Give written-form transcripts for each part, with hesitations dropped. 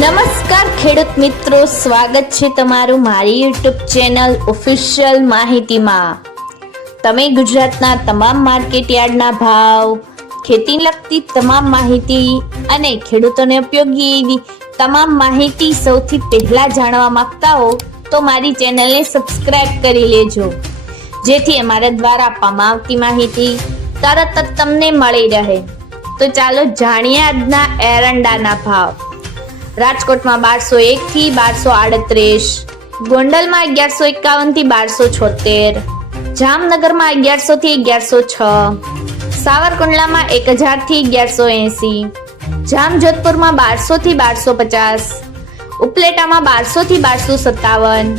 નમસ્કાર ખેડૂત મિત્રો, સ્વાગત છે તમારું મારી યુટ્યુબ ચેનલ ઓફિશિયલ માહિતીમાં। તમે ગુજરાતના તમામ માર્કેટ યાર્ડના ભાવ, ખેતીને લગતી તમામ માહિતી અને ખેડૂતોને ઉપયોગી એવી તમામ માહિતી સૌથી પહેલા જાણવા માંગતા હો તો મારી ચેનલને સબસ્ક્રાઇબ કરી લેજો, જેથી અમારા દ્વારા આપવામાં આવતી માહિતી તરત જ તમને મળી રહે। તો ચાલો જાણીએ આજના એરંડાના ભાવ। રાજકોટમાં 1201 થી 1238, ગોંડલમાં 1151 થી 1276, જામનગરમાં 1100 થી 1106, સાવરકુંડલામાં 1000 થી 1180, જામજોધપુરમાં 1200 થી 1250, ઉપલેટામાં 1200 થી 1257,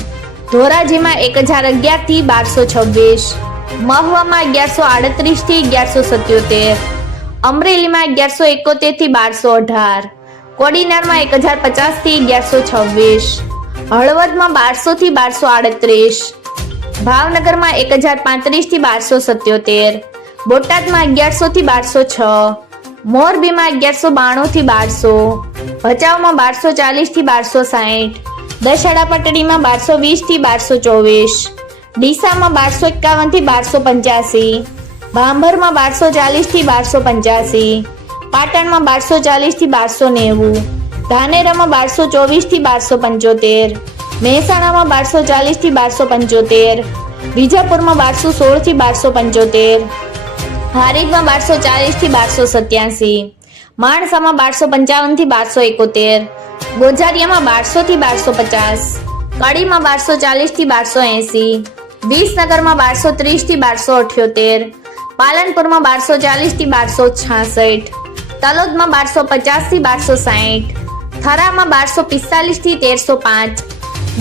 ધોરાજીમાં 1011 થી 1226, મહુવામાં 1138 થી 1177, અમરેલીમાં 1171 થી 1218, કોડીનારમાં 1050 થી 1126, હળવદમાં 1200 થી 1238, ભાવનગરમાં 1035 થી 1277, બોટાદમાં 1100 થી 1206, મોરબીમાં 1192 થી 1200, ભચાઉમાં 1240 થી 1260, દશેડા પટડીમાં 1220 થી 1224, ડીસામાં 1251 થી 1285, ભાંભરમાં 1240 થી 1285, પાટણમાં 1240 થી 1290, ધાનેરામાં 1224 થી 1275, મહેસાણામાં 1240 થી 1275, વિજાપુરમાં 1216 થી 1275, હારીજમાં 1240 થી 1287, માણસામાં 1255 થી 1271, ગોઝારિયામાં 1200 થી 1250, કડીમાં 1240 થી 1280, વિસનગરમાં 1230 થી 1278, પાલનપુરમાં 1240 થી 1266, તલોદમાં 1250 થી 1260, થરામાં 1245 થી 1305,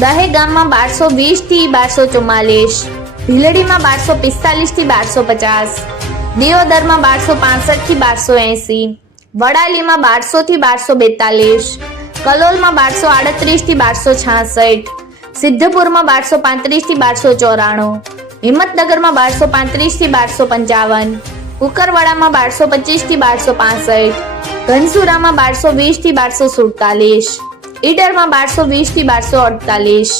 દહેગામમાં 1220 થી 1244, ભીલડીમાં 1245 થી 1250, દિયોદરમાં 1265 થી 1280, વડાલીમાં 1200 થી 1242, કલોલમાં 1238 થી 1266, સિદ્ધપુરમાં 1235 થી 1294, હિંમતનગરમાં 1235 થી 1255, કુકરવાડામાં 1225 થી 1265, ઘનસુરામાં 1220 થી 1247, ઈડરમાં 1220 થી 1248,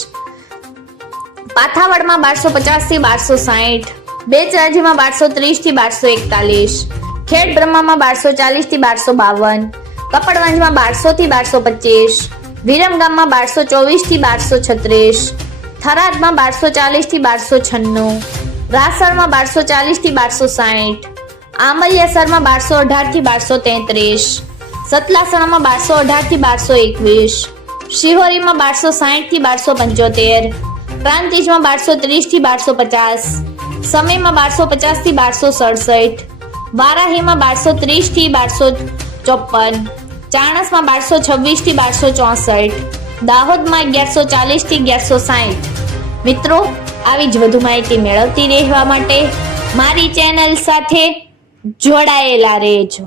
પાથાવડમાં 1250 થી 1260, બેચરાજીમાં 1230 થી 1241, ખેડ બ્રહ્મામાં 1240 થી 1252, કપડવંજમાં 1200 થી 1225, વિરમગામમાં 1224 થી 1236, થરાદમાં 1240 થી 1296, રાસણમાં 1240 થી 1260, આમલિયાસરમાં 1218 થી 1233, સતલાસણામાં 1218 થી 1221, શિહોરીમાં 1260 થી 1275, પ્રાંતિજમાં 1230 થી 1250, સમીમાં 1250 થી 1267, વારાહીમાં 1230 થી 1254, ચાણસમાં 1226 થી 1264, દાહોદમાં 1140 થી 1160। મિત્રો, આવી જ વધુ માહિતી મેળવતી રહેવા માટે મારી ચેનલ સાથે જોડાયેલા રહેજો।